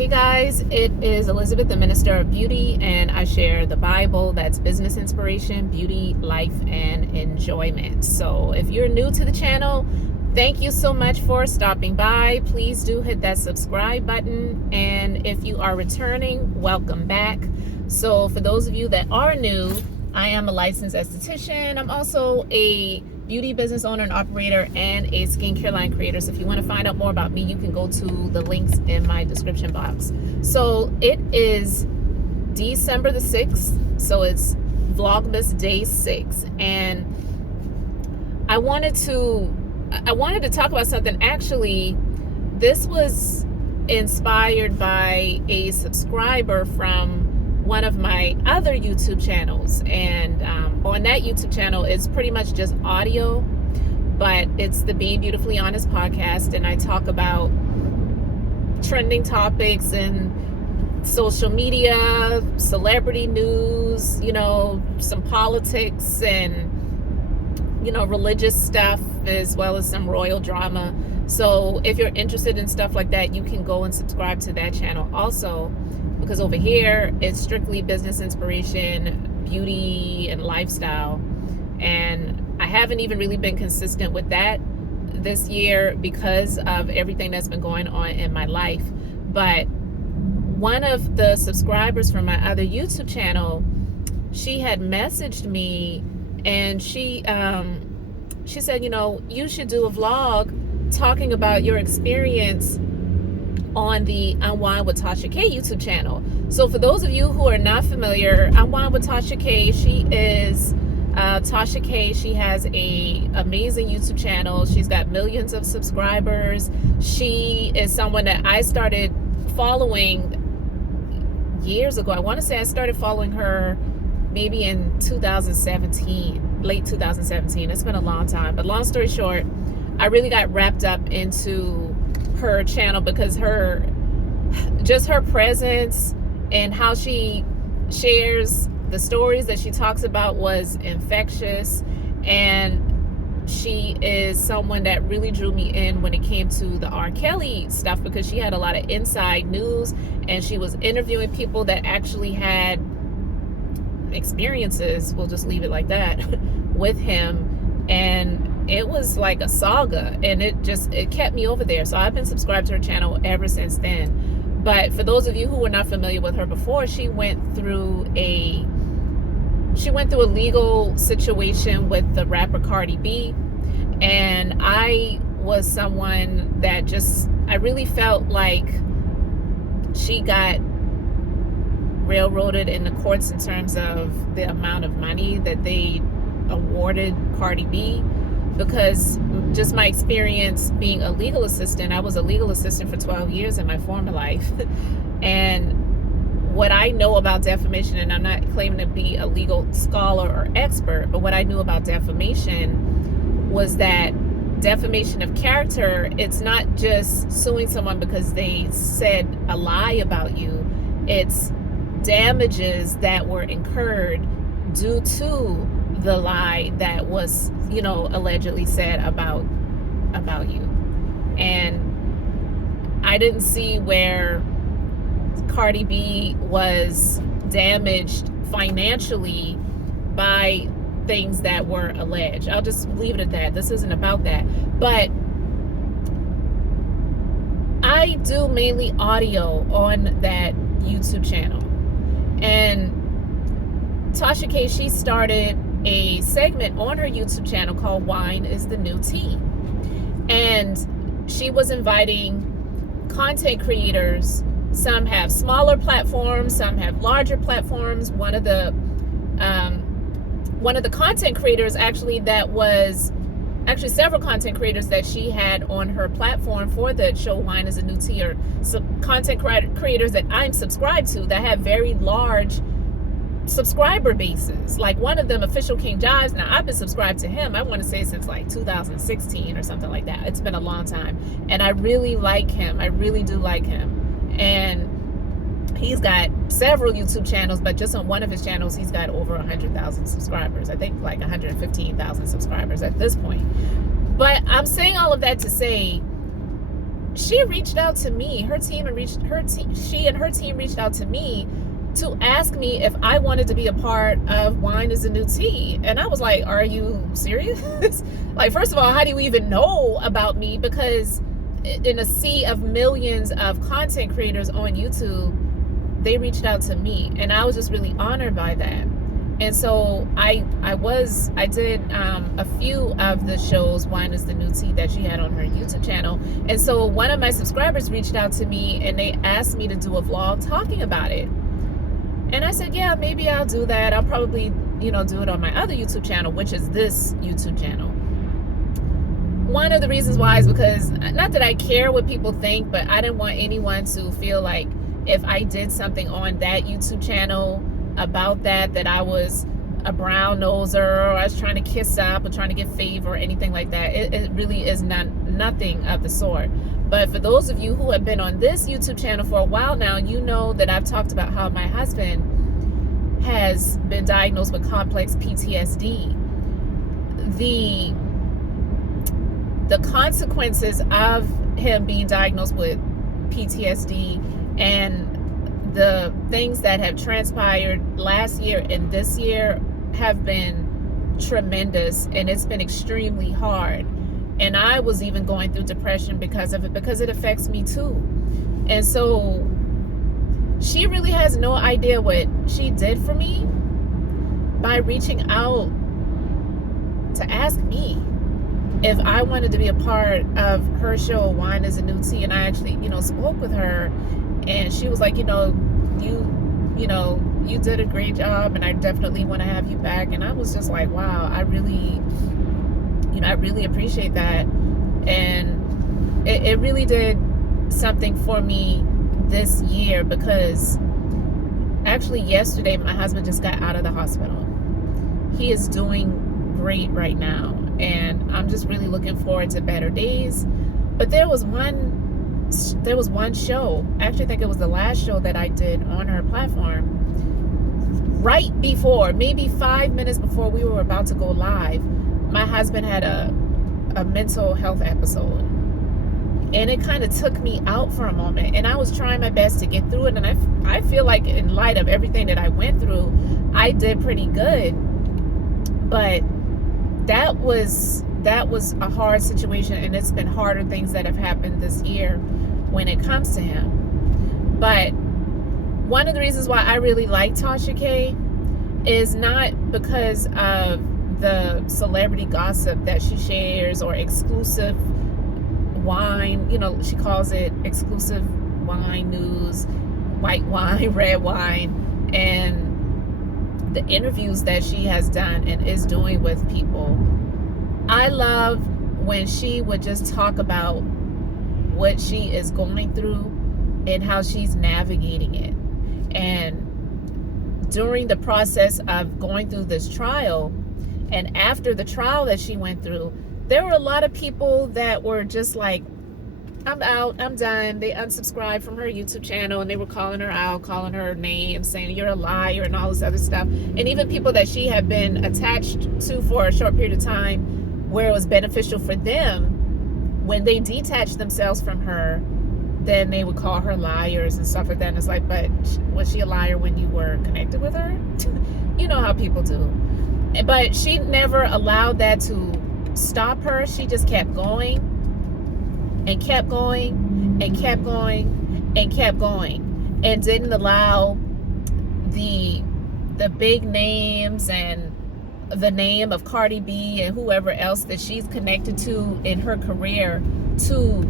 Hey guys, it is Elizabeth, the Minister of Beauty, and I share the Bible, that's business inspiration, beauty, life, and enjoyment. So if you're new to the channel, thank you so much for stopping by. Please do hit that subscribe button, and if you are returning, welcome back. So for those of you that are new, I am a licensed esthetician. I'm also a beauty business owner and operator and a skincare line creator. So if you want to find out more about me, you can go to the links in my description box. So it is December the 6th. So it's Vlogmas day 6. And I wanted to talk about something. Actually, this was inspired by a subscriber from one of my other YouTube channels, and on that YouTube channel it's pretty much just audio, but it's the Being Beautifully Honest podcast, and I talk about trending topics and social media, celebrity news, some politics and religious stuff, as well as some royal drama. So if you're interested in stuff like that, you can go and subscribe to that channel also, because over here it's strictly business inspiration, beauty, and lifestyle. And I haven't even really been consistent with that this year because of everything that's been going on in my life. But one of the subscribers from my other YouTube channel, she had messaged me, and she said, you should do a vlog talking about your experience on the Unwind with Tasha K YouTube channel. So for those of you who are not familiar, Unwind with Tasha K, she is Tasha K. She has a amazing YouTube channel. She's got millions of subscribers. She is someone that I started following years ago. I want to say I started following her maybe in 2017, late 2017. It's been a long time, but long story short, I really got wrapped up into her channel because her presence and how she shares the stories that she talks about was infectious. And she is someone that really drew me in when it came to the R. Kelly stuff, because she had a lot of inside news, and she was interviewing people that actually had experiences, we'll just leave it like that, with him. And it was like a saga, and it kept me over there. So I've been subscribed to her channel ever since then. But for those of you who were not familiar with her before, she went through a legal situation with the rapper Cardi B. And I was someone that I really felt like she got railroaded in the courts in terms of the amount of money that they awarded Cardi B, because just my experience being a legal assistant, I was a legal assistant for 12 years in my former life. And what I know about defamation, and I'm not claiming to be a legal scholar or expert, but what I knew about defamation was that defamation of character, it's not just suing someone because they said a lie about you. It's damages that were incurred due to the lie that was, allegedly said about you. And I didn't see where Cardi B was damaged financially by things that were alleged. I'll just leave it at that. This isn't about that. But I do mainly audio on that YouTube channel. And Tasha K, she started a segment on her YouTube channel called Wine is the New Tea. And she was inviting content creators. Some have smaller platforms, some have larger platforms. One of the content creators several content creators that she had on her platform for the show Wine is a New Tea, or some content creators that I'm subscribed to that have very large subscriber bases. Like one of them, Official King Jives. Now I've been subscribed to him, I want to say since like 2016 or something like that. It's been a long time, and I really like him. I really do like him. And he's got several YouTube channels, but just on one of his channels he's got over 100,000 subscribers. I think like 115,000 subscribers at this point. But I'm saying all of that to say, she reached out to me. She and her team reached out to me to ask me if I wanted to be a part of Wine is the New Tea. And I was like, are you serious? Like, first of all, how do you even know about me? Because in a sea of millions of content creators on YouTube, they reached out to me, and I was just really honored by that. And so I did a few of the shows, Wine is the New Tea, that she had on her YouTube channel. And so one of my subscribers reached out to me and they asked me to do a vlog talking about it. And I said, yeah, maybe I'll do that. I'll probably, do it on my other YouTube channel, which is this YouTube channel. One of the reasons why is because, not that I care what people think, but I didn't want anyone to feel like if I did something on that YouTube channel about that I was a brown noser, or I was trying to kiss up or trying to get favor or anything like that. It really is nothing of the sort. But for those of you who have been on this YouTube channel for a while now, you know that I've talked about how my husband has been diagnosed with complex PTSD. The consequences of him being diagnosed with PTSD and the things that have transpired last year and this year have been tremendous, and it's been extremely hard. And I was even going through depression because of it, because it affects me too. And so she really has no idea what she did for me by reaching out to ask me if I wanted to be a part of her show, Wine is a New Tea. And I actually, spoke with her, and she was like, you did a great job, and I definitely want to have you back. And I was just like, wow, I really appreciate that. And it really did something for me this year, because actually yesterday my husband just got out of the hospital. He is doing great right now, and I'm just really looking forward to better days. But there was one show, actually I think it was the last show that I did on her platform, right before, maybe 5 minutes before we were about to go live, my husband had a mental health episode, and it kind of took me out for a moment, and I was trying my best to get through it. And I feel like, in light of everything that I went through, I did pretty good. But that was a hard situation, and it's been harder things that have happened this year when it comes to him. But one of the reasons why I really like Tasha K is not because of the celebrity gossip that she shares, or exclusive wine, she calls it exclusive wine news, white wine, red wine, and the interviews that she has done and is doing with people. I love when she would just talk about what she is going through and how she's navigating it. And during the process of going through this trial, and after the trial that she went through, there were a lot of people that were just like, I'm out, I'm done. They unsubscribed from her YouTube channel, and they were calling her out, calling her names, saying you're a liar and all this other stuff. And even people that she had been attached to for a short period of time, where it was beneficial for them, when they detached themselves from her, then they would call her liars and stuff like that. And it's like, but was she a liar when you were connected with her? You know how people do. But she never allowed that to stop her. She just kept going and kept going and kept going and kept going, and didn't allow the big names and the name of Cardi B and whoever else that she's connected to in her career to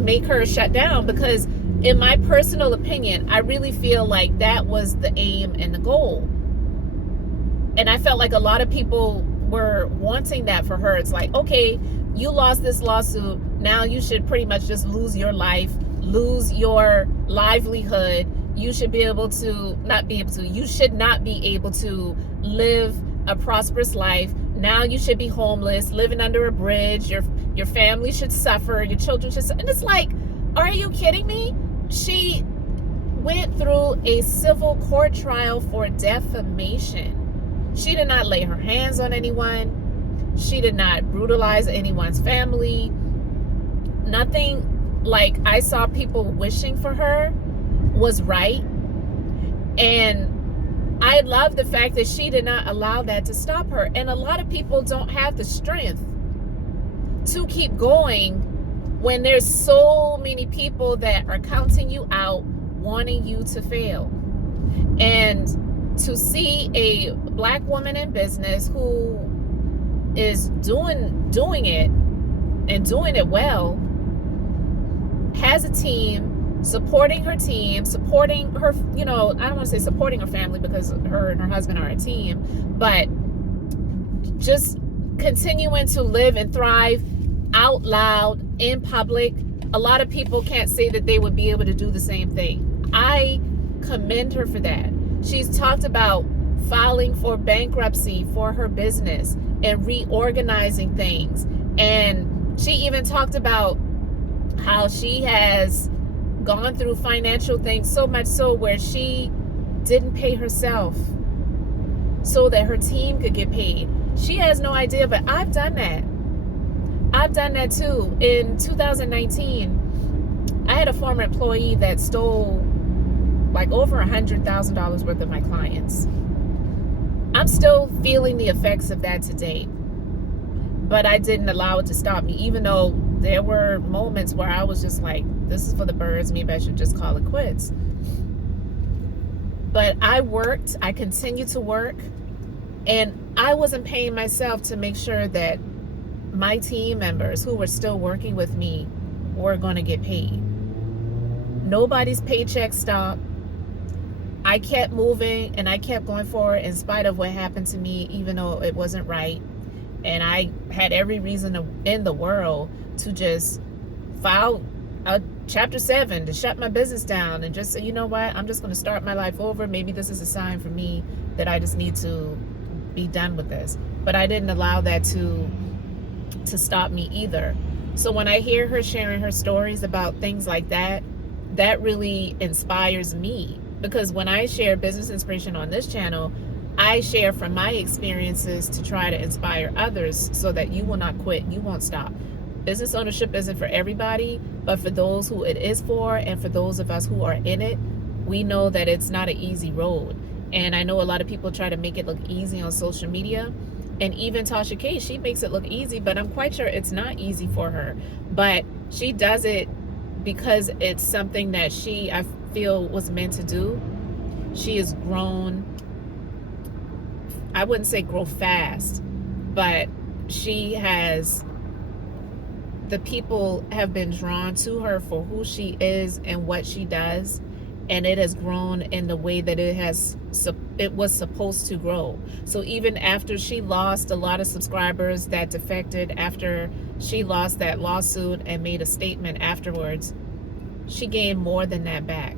make her shut down. Because in my personal opinion, I really feel like that was the aim and the goal. And I felt like a lot of people were wanting that for her. It's like, okay, you lost this lawsuit, now you should pretty much just lose your life, lose your livelihood. You should be able to, you should not be able to live a prosperous life. Now you should be homeless, living under a bridge. Your family should suffer, your children should suffer. And it's like, are you kidding me? She went through a civil court trial for defamation. She did not lay her hands on anyone. She did not brutalize anyone's family. Nothing like I saw people wishing for her was right. And I love the fact that she did not allow that to stop her. And a lot of people don't have the strength to keep going when there's so many people that are counting you out, wanting you to fail. And to see a Black woman in business who is doing it and doing it well, has a team, supporting her team, supporting her, I don't want to say supporting her family because her and her husband are a team, but just continuing to live and thrive out loud in public. A lot of people can't say that they would be able to do the same thing. I commend her for that. She's talked about filing for bankruptcy for her business and reorganizing things. And she even talked about how she has gone through financial things, so much so where she didn't pay herself so that her team could get paid. She has no idea, but I've done that. I've done that too. In 2019, I had a former employee that stole like over $100,000 worth of my clients. I'm still feeling the effects of that today, but I didn't allow it to stop me, even though there were moments where I was just like, this is for the birds, maybe I should just call it quits. But I worked, I continued to work, and I wasn't paying myself to make sure that my team members who were still working with me were going to get paid. Nobody's paycheck stopped. I kept moving and I kept going forward in spite of what happened to me, even though it wasn't right. And I had every reason in the world to just file a Chapter 7 to shut my business down and just say, you know what, I'm just going to start my life over. Maybe this is a sign for me that I just need to be done with this. But I didn't allow that to stop me either. So when I hear her sharing her stories about things like that, that really inspires me. Because when I share business inspiration on this channel, I share from my experiences to try to inspire others so that you will not quit, you won't stop. Business ownership isn't for everybody, but for those who it is for, and for those of us who are in it, we know that it's not an easy road. And I know a lot of people try to make it look easy on social media. And even Tasha K, she makes it look easy, but I'm quite sure it's not easy for her. But she does it because it's something that I feel was meant to do. She has grown, I wouldn't say grow fast, but the people have been drawn to her for who she is and what she does. And it has grown in the way that it was supposed to grow. So even after she lost a lot of subscribers that defected, after she lost that lawsuit and made a statement afterwards, she gained more than that back.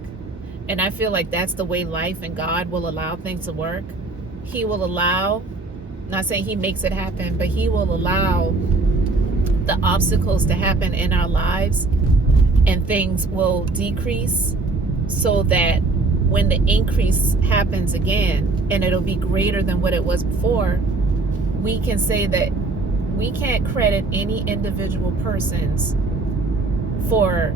And I feel like that's the way life and God will allow things to work. He will allow, not saying he makes it happen, but he will allow the obstacles to happen in our lives, and things will decrease so that when the increase happens again, and it'll be greater than what it was before, we can say that we can't credit any individual persons for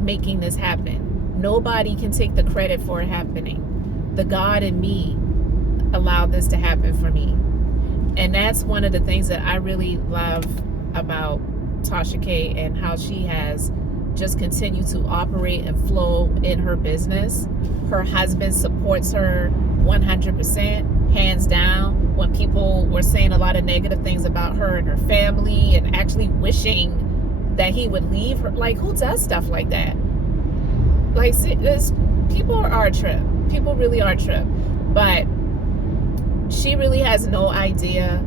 making this happen. Nobody can take the credit for it happening. The God in me allowed this to happen for me. And that's one of the things that I really love about Tasha K, and how she has just continued to operate and flow in her business. Her husband supports her 100%, hands down. When people were saying a lot of negative things about her and her family and actually wishing that he would leave her, like, who does stuff like that? Like, people are a trip. People really are a trip. But she really has no idea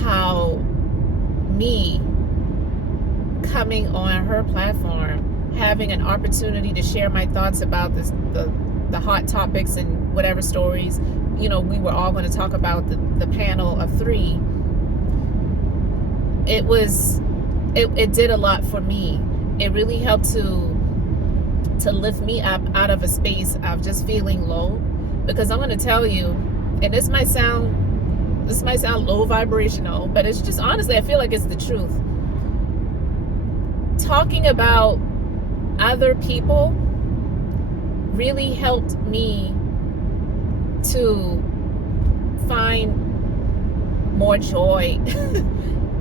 how me coming on her platform, having an opportunity to share my thoughts about the hot topics and whatever stories, we were all going to talk about, the panel of 3. It did a lot for me. It really helped to lift me up out of a space of just feeling low. Because I'm going to tell you, and this might sound low vibrational, but it's just, honestly, I feel like it's the truth. Talking about other people really helped me to find more joy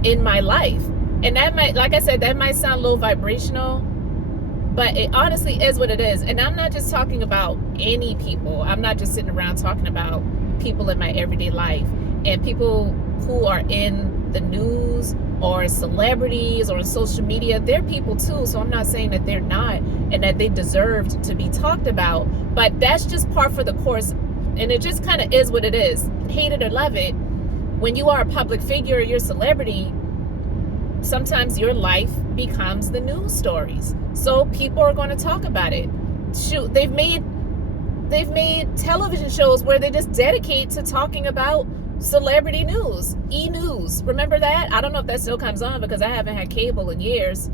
in my life. And that might, like I said, that might sound a little vibrational, but it honestly is what it is. And I'm not just talking about any people. I'm not just sitting around talking about people in my everyday life. And people who are in the news or celebrities or social media, they're people too. So I'm not saying that they're not and that they deserved to be talked about. But that's just par for the course. And it just kind of is what it is. Hate it or love it. When you are a public figure, you're a celebrity, sometimes your life becomes the news stories. So people are going to talk about it. Shoot, they've made television shows where they just dedicate to talking about celebrity news. E-News. Remember that? I don't know if that still comes on because I haven't had cable in years.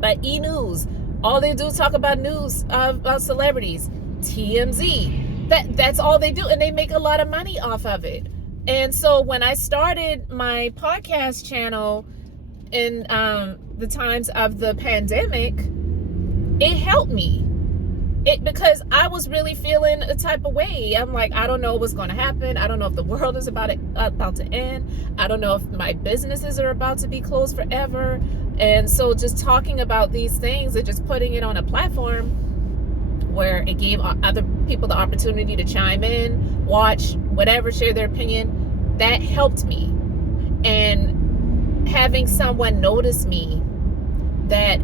But E-News. All they do is talk about news about celebrities. TMZ. That's all they do. And they make a lot of money off of it. And so when I started my podcast channel in the times of the pandemic, it helped me. Because I was really feeling a type of way. I'm like, I don't know what's going to happen. I don't know if the world is about to end. I don't know if my businesses are about to be closed forever. And so just talking about these things and just putting it on a platform where it gave other people the opportunity to chime in, watch, whatever, share their opinion, that helped me. And having someone notice me that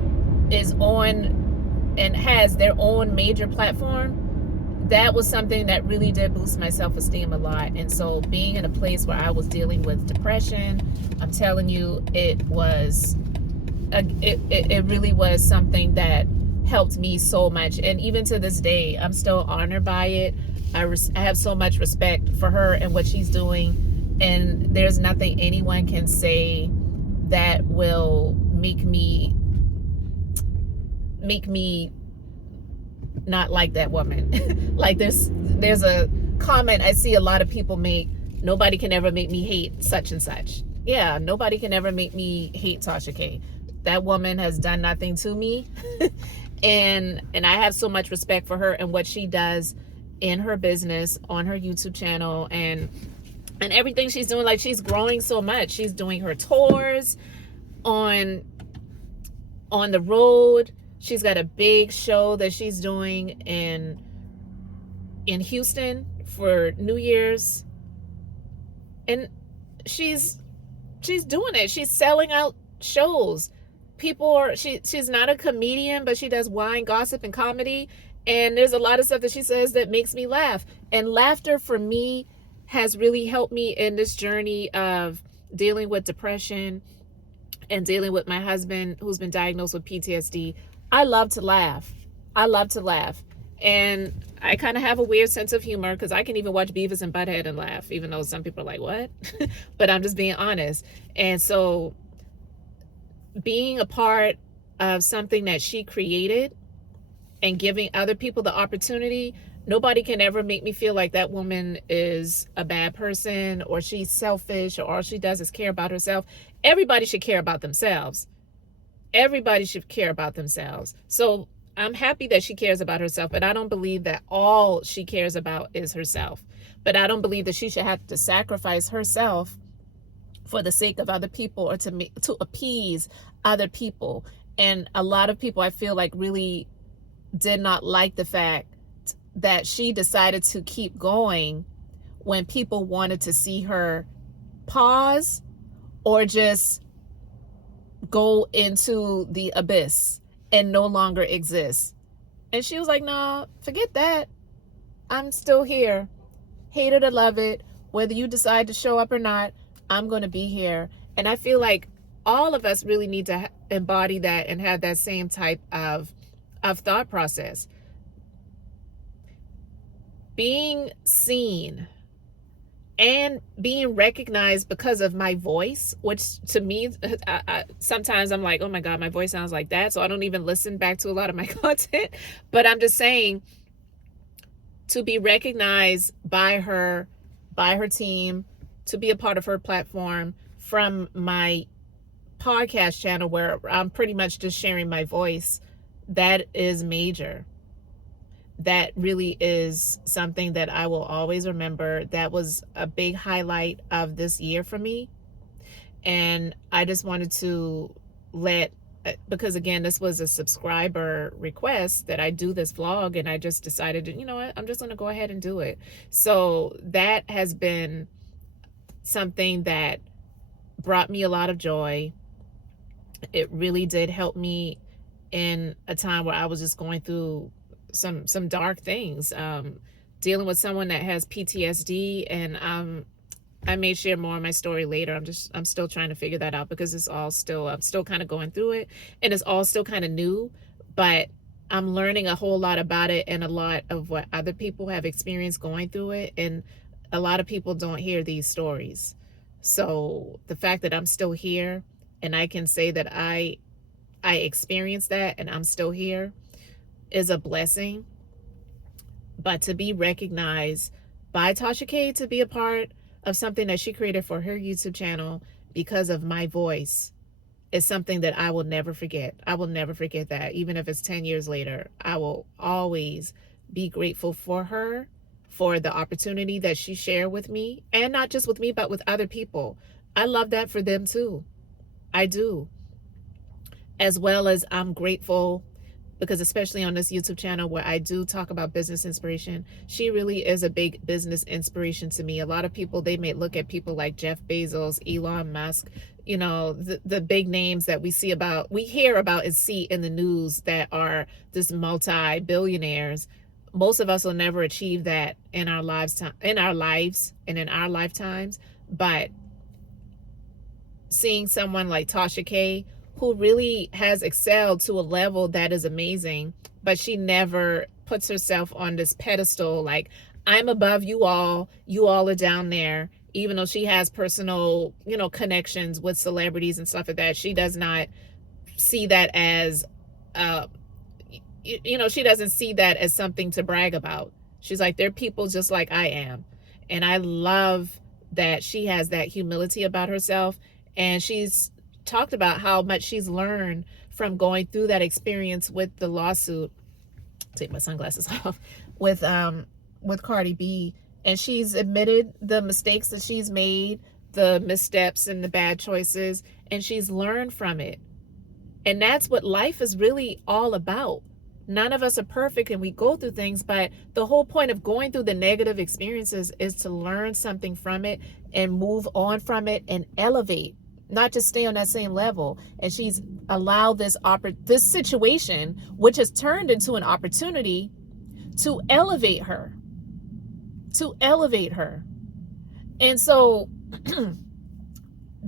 is on and has their own major platform, that was something that really did boost my self-esteem a lot. And so being in a place where I was dealing with depression, I'm telling you, it really was something that helped me so much. And even to this day, I'm still honored by it. I have so much respect for her and what she's doing. And there's nothing anyone can say that will make me not like that woman. Like there's a comment I see a lot of people make: nobody can ever make me hate such and such. Yeah, nobody can ever make me hate Tasha K. That woman has done nothing to me. and I have so much respect for her and what she does in her business, on her YouTube channel, and everything she's doing. Like, she's growing so much. She's doing her tours on the road. She's got a big show that she's doing in Houston for New Year's. And she's doing it. She's selling out shows. She's not a comedian, but she does wine, gossip, and comedy. And there's a lot of stuff that she says that makes me laugh. And laughter for me has really helped me in this journey of dealing with depression and dealing with my husband who's been diagnosed with PTSD. I love to laugh. And I kind of have a weird sense of humor because I can even watch Beavis and Butthead and laugh, even though some people are like, what? But I'm just being honest. And so being a part of something that she created and giving other people the opportunity, nobody can ever make me feel like that woman is a bad person or she's selfish or all she does is care about herself. Everybody should care about themselves. Everybody should care about themselves. So I'm happy that she cares about herself, but I don't believe that all she cares about is herself. But I don't believe that she should have to sacrifice herself for the sake of other people or to appease other people. And a lot of people, I feel like, really did not like the fact that she decided to keep going when people wanted to see her pause or just go into the abyss and no longer exist. And she was like, no, forget that. I'm still here. Hate it or love it. Whether you decide to show up or not, I'm going to be here. And I feel like all of us really need to embody that and have that same type of thought process. Being seen and being recognized because of my voice, which to me, sometimes I'm like, oh my God, my voice sounds like that. So I don't even listen back to a lot of my content. But I'm just saying, to be recognized by her team, to be a part of her platform from my podcast channel where I'm pretty much just sharing my voice, that is major. That really is something that I will always remember. That was a big highlight of this year for me. And I just wanted to let, because again, this was a subscriber request that I do this vlog, and I just decided to, you know what, I'm just going to go ahead and do it. So that has been something that brought me a lot of joy. It really did help me in a time where I was just going through some dark things, dealing with someone that has PTSD. And I may share more of my story later. I'm still trying to figure that out, because it's all still, I'm still kind of going through it, and it's all still kind of new, but I'm learning a whole lot about it, and a lot of what other people have experienced going through it. And a lot of people don't hear these stories. So the fact that I'm still here and I can say that I experienced that and I'm still here is a blessing. But to be recognized by Tasha K, to be a part of something that she created for her YouTube channel because of my voice, is something that I will never forget. I will never forget that. Even if it's 10 years later, I will always be grateful for her, for the opportunity that she shared with me, and not just with me, but with other people. I love that for them too. I do. As well as I'm grateful because, especially on this YouTube channel where I do talk about business inspiration, she really is a big business inspiration to me. A lot of people, they may look at people like Jeff Bezos, Elon Musk, you know, the big names that we hear about and see in the news that are this multi-billionaires. Most of us will never achieve that in our lives and in our lifetimes. But seeing someone like Tasha K, who really has excelled to a level that is amazing, but she never puts herself on this pedestal like, I'm above you all are down there. Even though she has personal, you know, connections with celebrities and stuff like that, she does not see that as you know, she doesn't see that as something to brag about. She's like, they're people just like I am. And I love that she has that humility about herself. And she's talked about how much she's learned from going through that experience with the lawsuit. Take my sunglasses off. With Cardi B. And she's admitted the mistakes that she's made, the missteps and the bad choices, and she's learned from it. And that's what life is really all about. None of us are perfect and we go through things, but the whole point of going through the negative experiences is to learn something from it and move on from it and elevate, not just stay on that same level. And she's allowed this situation, which has turned into an opportunity, to elevate her. And so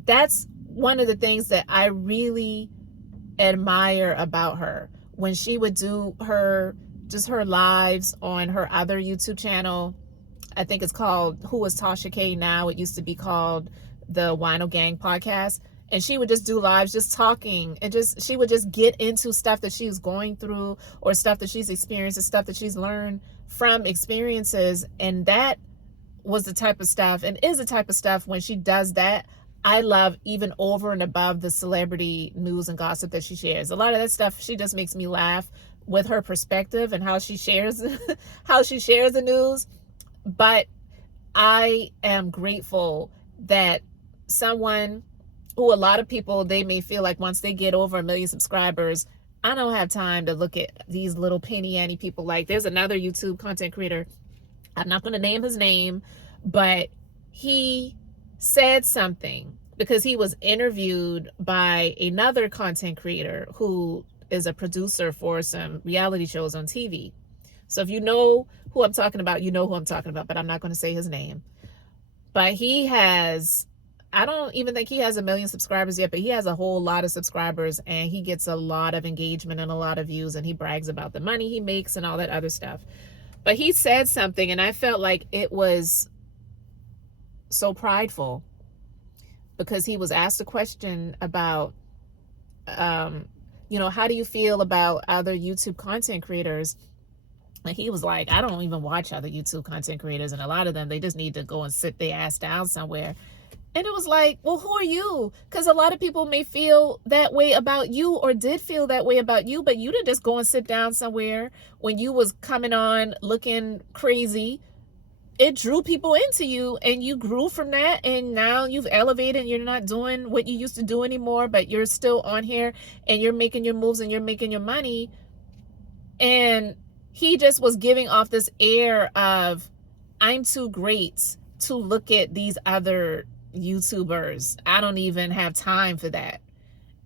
that's one of the things that I really admire about her. When she would do her lives on her other YouTube channel, I think it's called Who is Tasha K Now? It used to be called the Wino Gang Podcast. And she would just do lives just talking, and she would just get into stuff that she was going through, or stuff that she's experienced, and stuff that she's learned from experiences. And that was the type of stuff, and is the type of stuff, when she does that, I love, even over and above the celebrity news and gossip that she shares. A lot of that stuff, she just makes me laugh with her perspective and how she shares the news. But I am grateful that someone who, a lot of people, they may feel like once they get over 1 million subscribers, I don't have time to look at these little penny ante people. Like, there's another YouTube content creator, I'm not going to name his name, but he said something because he was interviewed by another content creator who is a producer for some reality shows on TV. So if you know who I'm talking about, you know who I'm talking about, but I'm not going to say his name. But he has, I don't even think he has 1 million subscribers yet, but he has a whole lot of subscribers, and he gets a lot of engagement and a lot of views, and he brags about the money he makes and all that other stuff. But he said something, and I felt like it was so prideful, because he was asked a question about, you know, how do you feel about other YouTube content creators? And he was like, I don't even watch other YouTube content creators, and a lot of them, they just need to go and sit their ass down somewhere. And it was like, well, who are you? Because a lot of people may feel that way about you or did feel that way about you, but you didn't just go and sit down somewhere when you was coming on looking crazy. It drew people into you and you grew from that, and now you've elevated and you're not doing what you used to do anymore, but you're still on here and you're making your moves and you're making your money. And he just was giving off this air of, I'm too great to look at these other YouTubers. I don't even have time for that.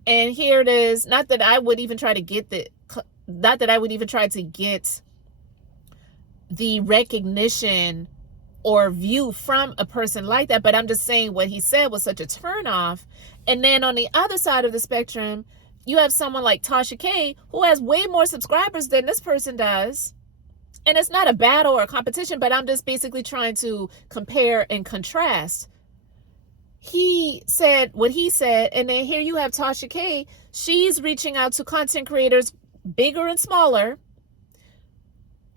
And here it is. Not that I would even try to get the recognition or view from a person like that, but I'm just saying what he said was such a turnoff. And then on the other side of the spectrum, you have someone like Tasha K, who has way more subscribers than this person does. And it's not a battle or a competition, but I'm just basically trying to compare and contrast. He said what he said, and then here you have Tasha K. She's reaching out to content creators, bigger and smaller,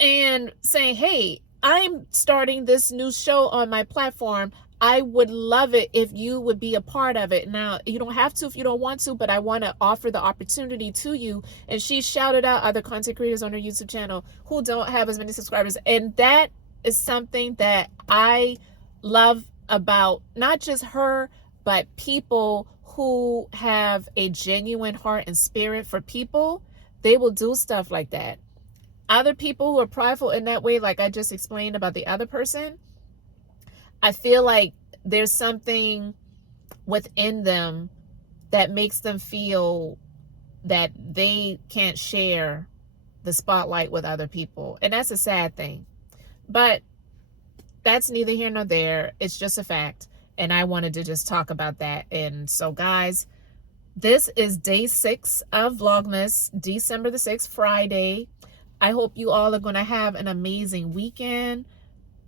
and saying, hey, I'm starting this new show on my platform. I would love it if you would be a part of it. Now, you don't have to if you don't want to, but I want to offer the opportunity to you. And she shouted out other content creators on her YouTube channel who don't have as many subscribers. And that is something that I love about not just her, but people who have a genuine heart and spirit for people. They will do stuff like that. Other people who are prideful in that way, like I just explained about the other person, I feel like there's something within them that makes them feel that they can't share the spotlight with other people. And that's a sad thing. But that's neither here nor there. It's just a fact. And I wanted to just talk about that. And so, guys, this is day 6 of Vlogmas, December the 6th, Friday. I hope you all are going to have an amazing weekend.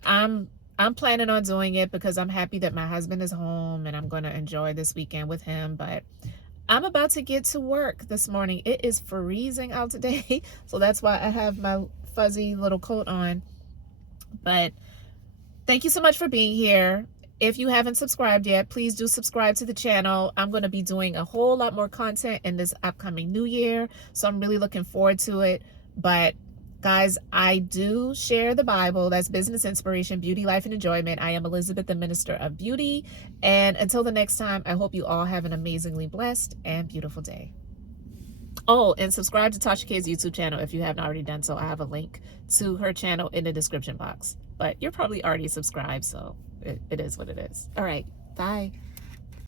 I'm planning on doing it because I'm happy that my husband is home and I'm going to enjoy this weekend with him. But I'm about to get to work this morning. It is freezing out today, so that's why I have my fuzzy little coat on. But thank you so much for being here. If you haven't subscribed yet, please do subscribe to the channel. I'm going to be doing a whole lot more content in this upcoming new year, so I'm really looking forward to it. But guys, I do share the Bible. That's business inspiration, beauty, life, and enjoyment. I am Elizabeth, the Minister of Beauty. And until the next time, I hope you all have an amazingly blessed and beautiful day. Oh, and subscribe to Tasha K's YouTube channel if you haven't already done so. I have a link to her channel in the description box. But you're probably already subscribed, so it is what it is. All right, bye.